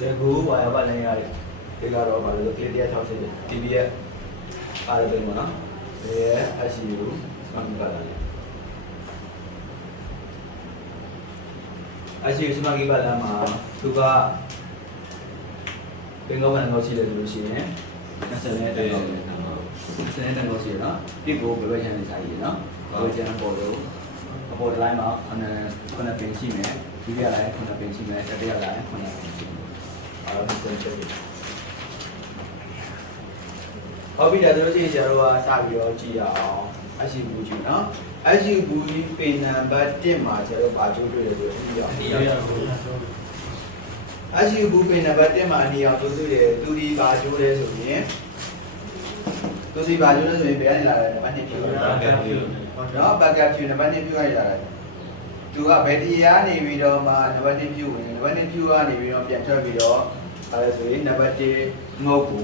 Jago wire ba nahi aa Tega ro ba lo clear dia thao se TV ya aa de ma na ye ICU smart ka la ICU smart ka la ma tu ka เป็นก็มันเราชีเลยดูชีเนี่ยนักแสดงแต่เรานักแสดงแต่เราชีเนาะพี่กูไปเช่นในสายเนาะไปเช่นนักบอลนักบอลไล่มาคนนั้นเป็นชีไหมทีเดียวอะไรคนนั้นเป็นชีไหมจะได้อะไรคนนั้นเป็นชีเป็นเซนเตอร์พอพี่จะดูชีจะรู้ว่าสายโยจีอ่ะไอซีบูจีเนาะไอซีบูจีเป็นนับเต็มมาจะรู้ป่าจูด้วยเลยที่อ่ะอาชีพบุเป็นนับเต็มมาอันนี้เอาตัวสุดเลยตัวที่บาจูเลยสุดเนี่ยตัวที่บาจูเลยสุดเนี่ยเป็นอะไรนับเนี่ยผิวเนาะบางแกผิวนับเนี่ยผิวอะไรตัวเบทียานี่วิดีโอมานับเนี่ยผิวนับเนี่ยผิวนี่วิดีโอเปลี่ยนชื่อวิดีโออะไรสุดนับเนี่ยงอกู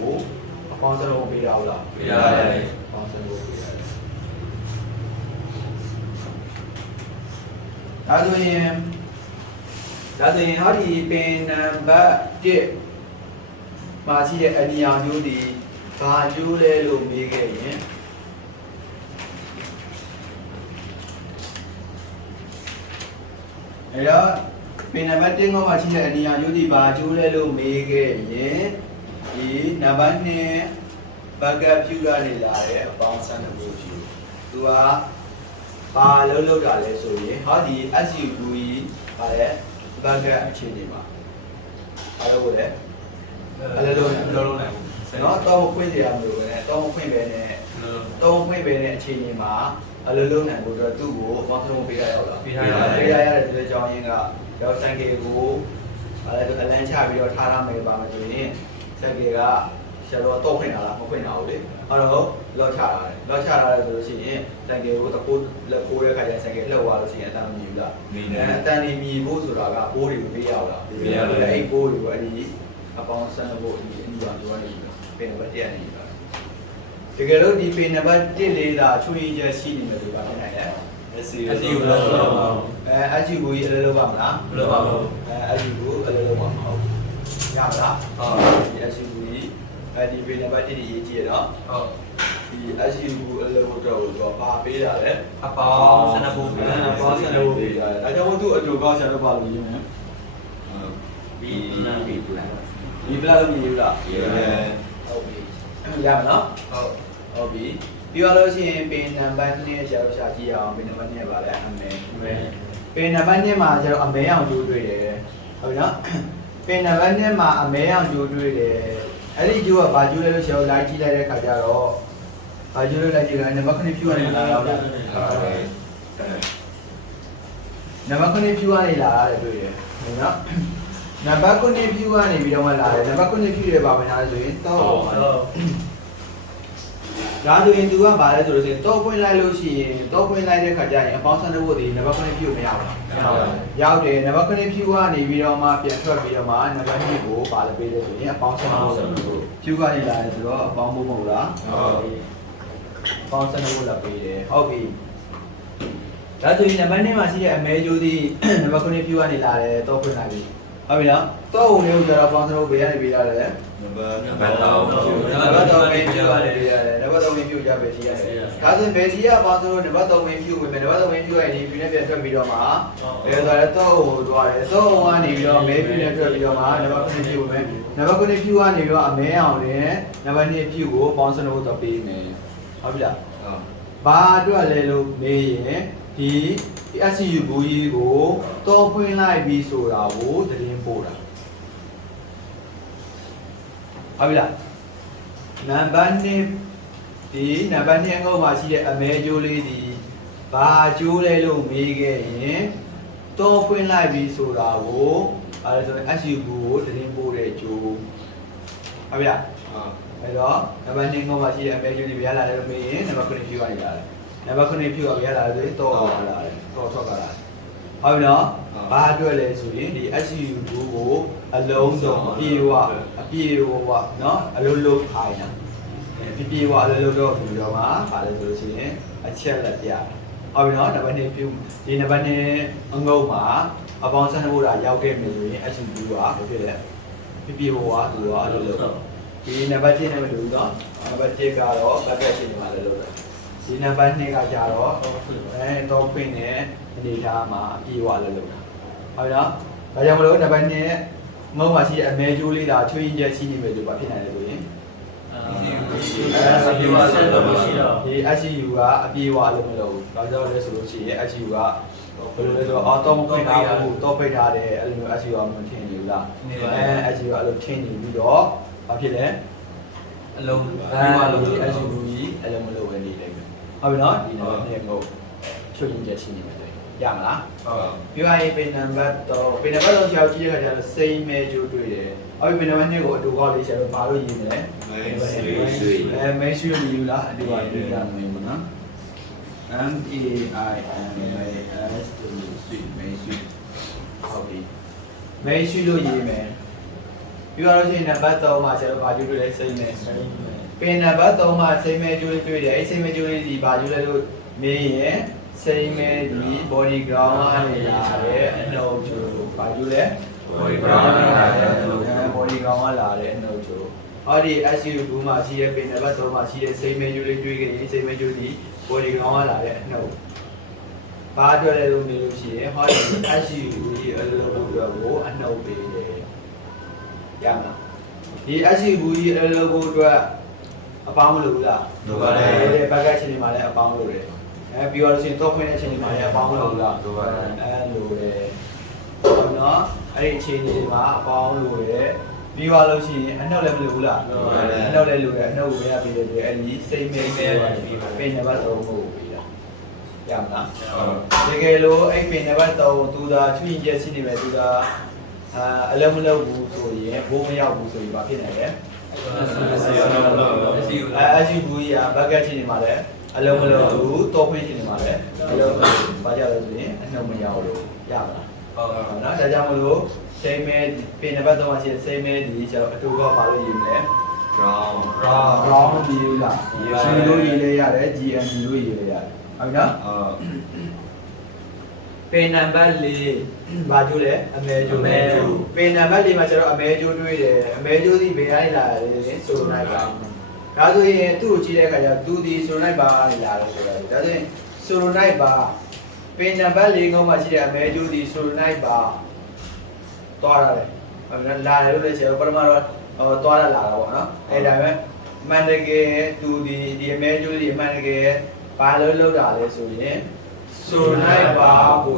ฟองสโลปีเราล่ะปีอะไรฟองสโลปีอะไรแล้วตัวเนี่ยဒါဆိုရင်ဟောဒီပင်နံပါတ်1မှာရှိတဲ့အနီရောင်မျိုးဒီဘာကျိုးလဲလို့မေးခဲ့ရင်အဲ့တော့ပင်နံပါတ်1မှာရှိတဲ့အနီရောင်မျိုးဒီဘာကျိုးလဲလို့မေးခဲ့ရင်ဒီနံပါတ်2ဘဂတ်ဖြူကနေလာတဲ့အပေါင်း12ခုဖြူသူကဘာလို့တာလဲဆိုရင်ဟောဒီ SU2 ကြီးဗါလဲဘဂတ်အခြေအနေမှာအားလုံးကိုလည်းအလုံးလုံးနိုင်ဘူးเนาะတော့ဖွင့်ကြရမလို့ပဲနဲ့တော့ဖွင့်ပဲနဲ့တော့ဖွင့်ပဲနဲ့အခြေအနေမှာအလုံးလုံးနိုင်ဖို့အတွက်သူ့ကိုအပေါင်းဆုံးပေးရရောက်လာပေးရရတဲ့ဒီကြောင်းရင်းကရောက်ဆိုင်ကေကိုအဲ့ဒါအလန်းချပြီးတော့ထားရမယ်ပါမယ်ဆိုရင်ဆိုင်ကေကဆရာတော်တော့ဖွင့်လာလားမဖွင့်လာဘူးလေအဲ့တော့လော့ချလာတယ်လော့ချလာတယ်ဆိုလို့ရှိရင်ဆိုင်ကေကိုတကူလက်ကိုတဲ့ခါကျဆိုင်ကေလှုပ်သွားလို့ရှိရင်အတန်မြည်ဘူးလားမြည်တယ်အတန်မြည်ဖို့ဆိုတာကဘိုးတွေကိုပေးရအောင်လားပေးရတယ်အဲ့ဘိုးတွေကိုအဲ့ဒီအပေါင်းဆန်းဖို့အညီပါပြောနေပြီပင်နံပါတ်1နေပါတကယ်လို့ဒီပင်နံပါတ်1လေးသာချွေးချက်ရှိနေမယ်ဆိုတာဖြစ်နိုင်တယ်SCU လို့ပြောပါဦးSCU ကိုအလည်းလုပ်ပါမလားမလုပ်ပါဘူးSCU ကိုအလည်းလုပ်ပါမဟုတ်ရမလားဟုတ်ဒီ SCU ကြီးဒီပင်နံပါတ်1ဒီရေးကြည့်ရနော်ဟုတ်ဒီ SCU ကိုအလည်းလုပ်တော့တော့ပါပေးတာလေအပေါင်း12ပုံပေးတာအပေါင်း12ပုံပေးတာဒါကြောင့်သူ့အတူကောက်ဆရာတို့ပါလို့ရင်းမယ်ဒီနာမည်ပလန်ဒီပလန်လို့မြည်လားရတယ်ဟုတ်ပြီရမလားဟုတ်ပြီပြီးတော့လို့ရှိရင်ပင်နံပါတ်2ကျတော့ရှာကြည့်အောင်ပင်နံပါတ်2ပါလဲအမဲပင်နံပါတ်2မှာကျတော့အမဲအောင်ကြိုးတွေ့တယ်ဟုတ်ပြီနော်ပင်နံပါတ်2မှာအမဲအောင်ကြိုးတွေ့တယ်အဲ့ဒီကြိုးကဘာကြိုးလဲလို့ရှာလိုက်ကြည့်လိုက်တဲ့ခါကျတော့ဘာကြိုးလဲလိုက်ကြည့်လိုက်နံပါတ်9ဖြူကနေလာတော့နံပါတ်9ဖြူကနေလာရတယ်တွေ့တယ်ဟုတ်နော်နံပါတ်9ဖြူကနေပြီးတော့လာတယ်နံပါတ်9ဖြူတွေပါမလားဆိုရင်တော့ဒါဆိုရင်သူကဘာလဲဆိုလို့ရှိရင်တော့ပွင့်လိုက်လို့ရှိရင်တော့ပွင့်လိုက်တဲ့ခါကျရင်အပေါင်း12ဖို့ဒီနံပါတ်9ဖြူမရဘူးရောက်တယ်နံပါတ်9ဖြူကနေပြီးတော့မှပြန်ထွက်ပြီးတော့မှနံပါတ်2ကိုပါလဲပေးတယ်ဆိုရင်အပေါင်း12ဖို့ဖြူကနေလာတယ်ဆိုတော့အပေါင်းဖို့မဟုတ်လားဟုတ်ပြီအပေါင်း12ဖို့လာပေးတယ်ဟုတ်ပြီဒါဆိုရင်နံပါတ်2မှာရှိတဲ့အမဲကျိုးသည်နံပါတ်9ဖြူကနေလာတယ်တော့ပွင့်လိုက်ပြီဟုတ်ပြီလားတော့ဝင်လို့ကျတော့ပေါင်းစလုံးပေးရတယ်ပေးရတယ်နံပါတ်3ဝင်ပြရတယ်ပေးရတယ်နံပါတ်3ဝင်ပြကြပဲရှိရတယ်ဒါဆိုရင်ဘယ်စီကပေါင်းစလုံးနံပါတ်3ဝင်ပြဝင်မယ်နံပါတ်3ဝင်ပြရရင်ဒီပြနဲ့ပြန်ထွက်ပြီးတော့မှဘယ်ဆိုတော့တော့ဟိုသွားတယ်တော့ဟိုကနေပြီးတော့မဲပြနဲ့ထွက်ပြီးတော့မှနံပါတ်9ပြဝင်မယ်နံပါတ်9ပြကနေပြီးတော့အမဲအောင်နဲ့နံပါတ်2ပြကိုပေါင်းစလုံးတော့ပေးမယ်ဟုတ်ပြီလားဘာအတွက်လဲလို့မေးရင်ဒီ SCU ဘူကြီးကိုတော့ဖွင့်လိုက်ပြီးဆိုတာကိုသတင်းပို့တာဟုတ်ပြီလားနံပါတ်2ဒီနံပါတ်2အငုပ်မှာရှိတဲ့အမဲကျိုးလေးဒီဘာကျိုးလဲလို့မေးခဲ့ရင်တော့ဖွင့်လိုက်ပြီးဆိုတာကိုအဲဒါဆိုရင် SCU ဘူကိုသတင်းပို့တဲ့ကျိုးဟုတ်ပြီလားအဲ့တော့နံပါတ်2ငုပ်မှာရှိတဲ့အမဲကျိုးဒီဘယ်လာလဲလို့မေးရင်နံပါတ်9ဖြူကနေလာတယ်နံပါတ်9ဖြူကဘယ်လာလဲဆိုရင်တော့လာတယ်တော့ထွက်လာတယ်ဟုတ်ပြီနော်ဘာအတွက်လဲဆိုရင်ဒီ SCU ကိုအလုံးစုံအပြေဝနော်အလုံးလုံးခိုင်းတာပြေဝအလုံးလုံးတော့ပြီးတော့မှဘာလဲဆိုလို့ရှိရင်အချက်လက်ပြဟုတ်ပြီနော်နံပါတ်2ဖြူဒီနံပါတ်2အငုပ်မှာအပေါင်း12ဖို့တာရောက်ခဲ့မယ်ဆိုရင် SCU ကဘာဖြစ်လဲ ပြဟိုကသူကအဲ့လိုလို့ဒီနံပါတ်1နဲ့မတူဘူးနော်နံပါတ်1ကတော့ဘက်ကချင်းမှာလည်းလို့ဒီနံပါတ်2ကကြတော့တော့ခွင့်နဲ့အနေထားမှာပြေဝလည်းလို့ဟုတ်နော်ဒါကြောင့်မလို့နံပါတ်2ငုံမှာရှိတဲ့အမဲကျိုးလေးဒါချွေးရင်ချက်ရှိနေမယ်ဆိုပါဖြစ်နိုင်တယ်ဆိုရင်ဒီ SCU ကအပြေဝလို့မလို့ဒါကြောင့်လည်းဆိုလို့ရှိရင် SCU ကဘယ်လိုလဲဆိုတော့တော့မဖွင့်ထားဘူးတော့ပိတ်ထားတယ်အဲ့လိုမျိုး SCU ကမထင်နေဘူးလားSCU ကအဲ့လိုထင်နေပြီးတော့ဘာဖြစ်လဲအလုံးSCU ကြီးအဲ့လိုမလို့ပဲနေလိုက်ပြီဟုတ်ပြီနော်ဒီနံပါတ်2ကိုချွတ်ရင်ချက်ရှိနေမယ်ဆိုရင်ရမလားဟုတ်ပြီးပါရင်ပင်နံပါတ်3ပင်နံပါတ်3ဆရာကြည့်ရခါကျတော့စိမ့်မဲကျိုးတွေ့တယ်ဟုတ်ပြီပင်နံပါတ်2ကိုအတူကောက်လေးဆရာတို့ဘာလို့ရေးမလဲမဲဆွေးယူလားအတူပါရေးရမယ်မနော် MAINAS ဆွေးမဲဆွေးဟုတ်ပြီမဲဆွေးလို့ရေးမယ်ပြီးတော့ရှင်နံပါတ်3မှာဆရာတို့ဘာကျိုးတွေ့လဲစိမ့်မဲပင်နံပါတ်3မှာစိမ့်မဲကျိုးလေးတွေ့တယ်အဲ့စိမ့်မဲကျိုးလေးဒီဘာကျိုးလဲလို့မေးရင်စိမ့်မဲဒီ body ground ကနေလာတဲ့အနှုတ်ကျိုးဘာကျိုးလဲ body ground ကနေလာတဲ့အနှုတ်ကျိုး body ground ကလာတဲ့အနှုတ်ကျိုးဟောဒီ SCU 2မှာရှိတဲ့ပင်နံပါတ်3မှာရှိတဲ့စိမ့်မဲကျိုးလေးတွေ့ခဲ့ရင်စိမ့်မဲကျိုးဒီ body ground ကလာတဲ့အနှုတ်ဘာအတွက်လဲလို့မေးလို့ရှိရင်ဟောဒီ SCU ကြီးအလုပ်လုပ်ကိုအနှုတ်ပေးတယ်ရမလားဒီ SCU ကြီးအလုပ်ကိုအတွက်အပေါင်းမလို့ဘူးလားလိုပါတယ်ဘက်ကချင်းတွေမှာလည်းအပေါင်းလို့တယ်ပြီးတော့ရှင်တော့ခွင့်တဲ့ချင်းတွေမှာလည်းအပေါင်းမလို့ဘူးလားလိုပါတယ်လိုတယ်ဟုတ်နော်အဲ့ဒီချင်းတွေမှာအပေါင်းလို့တယ်ပြီးသွားလို့ရှိရင်အနှုတ်လည်းမလို့ဘူးလားလိုပါတယ်အနှုတ်လည်းလိုတယ်အနှုတ်ကိုရပေးတယ်ပြီးအဲ့ဒီစိတ်မဲပင်နံပါတ်3ကိုပေးတာရမလားတကယ်လို့အဲ့ပင်နံပါတ်3သူသာချွင့်ချက်ရှိနေမယ်သူသာအလုံးမလုံးဘူးဆိုရင်ဘိုးမရောက်ဘူးဆိုရင်ဘာဖြစ်နိုင်လဲSCU ကြီးကဘက်ကချင်းနေမှာလဲအလုံးမလုံးဘူးတော့ခွင့်ချင်းနေမှာလဲအလုံးဘာကြလို့ဆိုရင်အနှုတ်မရောက်လို့ရမလားဟုတ်နော်ဒါကြောင့်မလို့စိတ်မဲပင်နံပါတ်3မှာရှိတဲ့စိတ်မဲဒီကျတော့အတူကပါလို့ရေးမလဲ ground ဒီလားရှင်လို့ရေးလဲရတယ် GM လို့ရေးလဲရတယ်ဟုတ်နော်ပင်နံပါတ်4ဘာကျိုးလဲအမဲကျိုးပင်နံပါတ်4မှာကျတော့အမဲကျိုးတွေးတယ်အမဲကျိုးဒီဘယ်ကနေလာလဲဆိုလိုက်ပါဒါဆိုရင်သူ့ကိုကြည့်တဲ့အခါကျသူဒီဆိုလိုက်ပါကနေလာတယ်ဆိုတော့ဒါဆိုရင်ဆိုလိုက်ပါပင်နံပါတ်4ငုံမှာရှိတဲ့အမဲကျိုးဒီဆိုလိုက်ပါတွားရတယ်လာတယ်လို့လည်းဆရာပထမတော့တွားရလာတာပေါ့နော်အဲ့ဒါပဲမှန်တကယ်သူဒီအမဲကျိုးဒီမှန်တကယ်ဘာလို့လောက်တာလဲဆိုရင်ဆိုလိုက်ပါကို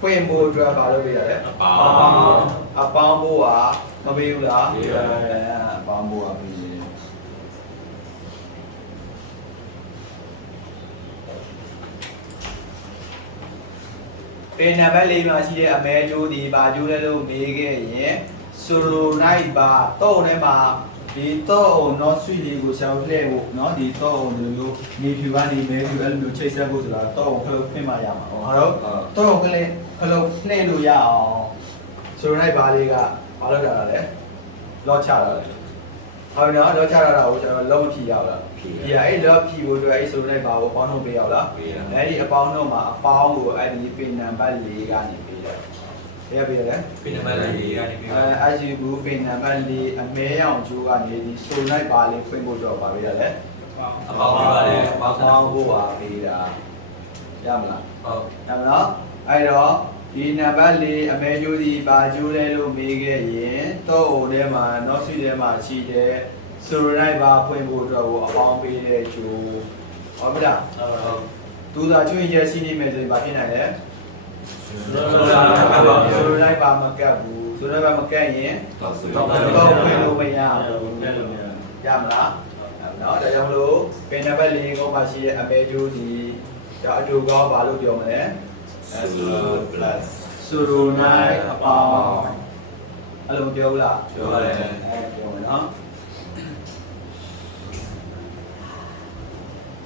ဖွင့်ဖို့အတွက်ဘာလို့ပြရလဲအပေါင်းဖို့ကမပေးဘူးလားပေးရတယ်အပေါင်းဖို့ကပေးတယ်ပင်နံပါတ်4မှာရှိတဲ့အမဲကျိုးဒီဘာကျိုးလဲလို့မေးခဲ့ရင်ဆိုလိုက်ပါတော့ထဲမှာဒီတော့နော်ဆွီလေးကိုရှောင်းလှည့်ဖို့နော်ဒီတော့ဒီလိုမျိုးနေဖြူကနေမဲဖြူအဲ့လိုမျိုးချိတ်ဆက်ဖို့ဆိုတာတော့ခလုတ်ဖွင့်မှရမှာဟုတ်တော့ကလေးခလုတ်နှိမ့်လို့ရအောင်ဆိုလိုက်ပါလေးကဘာလုပ်တာလဲလော့ချတာလေဟုတ်နော်လော့ချတာကိုကျွန်တော်လော့မဖြီရောက်လားဖြီအဲ့လော့ဖြီဖို့အတွက်အဲ့ဆိုလိုက်ပါကိုအပေါင်းထုတ်ပေးရောက်လားအဲ့ဒီအပေါင်းတော့မှာအပေါင်းကိုအဲ့ဒီပင်နံပါတ်4ကနေပေးတယ်ရပြီလေပင်နံပါတ်4ကနေပြီးတော့SCU ပင်နံပါတ်4အမဲအောင်ကျိုးကနေဒီဆိုလိုက်ပါလေးဖွင့်ဖို့တော့ပါပေးရတယ်အပေါင်းပါလေအပေါင်းဖို့ပါပေးတာရမလားဟုတ်ရမလားအဲ့တော့ဒီနံပါတ်4အမဲကျိုးဒီပါကျိုးလဲလို့မေးခဲ့ရင်တော့အိုထဲမှာ not suite ထဲမှာရှိတဲ့ဆိုလိုက်ပါဖွင့်ဖို့တော့အပေါင်းပေးတဲ့ကျိုးဟုတ်ပြီလားဟုတ်သူသာချွင့်ရရှိနေမယ်ဆိုရင်ဘာဖြစ်နိုင်လဲဆိုလိုက်ပါမကတ်ဘူးဆိုလိုက်ပါမကတ်ရင်တော့ဖွင့်လို့မရဘူးရမလားနော်ဒါကြောင့်မလို့ပင်နံပါတ်4ကိုမှရှိတဲ့အမဲကျိုးဒီဒါအတူကောဘာလို့ပြောမလဲဆိုလိုနိုင်အပေါင်းအဲ့လိုပြောလားပြောပါတယ်ပြောမယ်နော်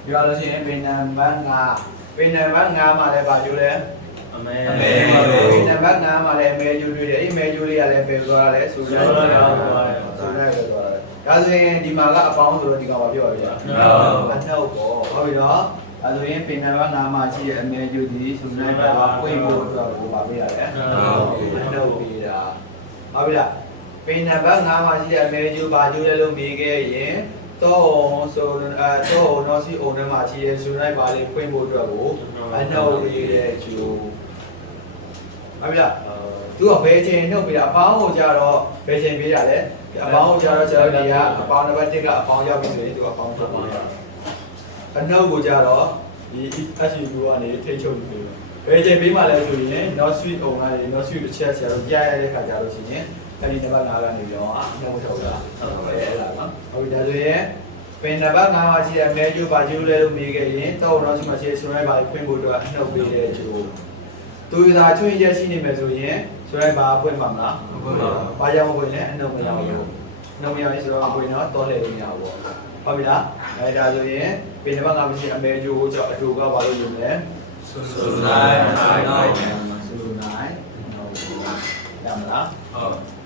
ပြောလို့ရှိရင်ပင်နံပါတ်5မှာလည်းဘာကျိုးလဲအမဲနံပါတ်9မှာလည်းအမဲကျိုးတွေ့တယ်အဲ့အမဲကျိုးလေးကလည်းပဲသွားတယ်ဆိုလိုက်ပဲသွားတယ်ဒါဆိုရင်ဒီမှာကအပေါင်းဆိုတော့ဒီကောင်ဘာပြောရလဲအနှုတ်ပေါ့ဟုတ်ပြီနော်ဒါဆိုရင်ပင်နံပါတ်9မှာရှိတဲ့အမဲကျိုးဒီဆိုလိုက်ပါပွင့်ဖို့အတွက်ကိုပါပေးရတယ်အနှုတ်ပေးတာဟုတ်ပြီလား ပင်နံပါတ်5မှာရှိတဲ့အမဲကျိုးဘာကျိုးလဲလို့မေးခဲ့ရင်တော့ဆိုတော့နော်စီအုံထဲမှာရှိရဲဆိုလိုက်ပါလေဖွင့်ဖို့အတွက်ကိုအနှုတ်ပေးတဲ့ကျိုးဟုတ်ပြီလားသူကဘယ်ချိန်နှုတ်ပေးတာအပေါင်းကိုကြတော့ဘယ်ချိန်ပေးတာလဲအပေါင်းကိုကြတော့ကျွန်တော်ဒီကအပေါင်းနံပါတ်1ကအပေါင်းရောက်ပြီဆိုရင်သူကအပေါင်းထုတ်ပေးတာအနှုတ်ကိုကြတော့ဒီ SU ကနေထိချုပ်ပြီးဘယ်ချိန်ပေးမှလဲဆိုရင် not sweet အုံကနေ not sweet တစ်ချက်ဆရာတို့ကြားရတဲ့ခါကြလို့ရှိရင်အဲ့ဒီနံပါတ်5ကနေပြီးတော့အနှုတ်ထုတ်တာဟုတ်တယ်အဲ့ဒါနော်ဟုတ်ပြီဒါဆိုရင်ပင်နံပါတ်5မှာရှိတဲ့မဲကျိုးဘာကျိုးလဲလို့မေးခဲ့ရင်တော့ not sweet မှာရှိတဲ့ဆိုရိုက်ပါဖွင့်ဖို့အတွက်အနှုတ်ပေးတဲ့ကျိုးသူသာချွင့်ရက်ရှိနေမယ်ဆိုရင်ဆိုရိုက်ပါဖွင့်ပါမလားမဖွင့်ပါဘူးဘာကြောင့်မဖွင့်လဲအနှုတ်မရဘူးအနှုတ်မရရင်ဆိုတော့ဖွင့်တော့တော်လှည့်လို့မရဘူးဟုတ်ပြီလားအဲဒါဆိုရင်ပင်နံပါတ်5မှာရှိတဲ့အမဲကျိုးကိုကြောင့်အတူကဘာလို့ယူမလဲ So nine. So nine. No. ရမလားဟုတ်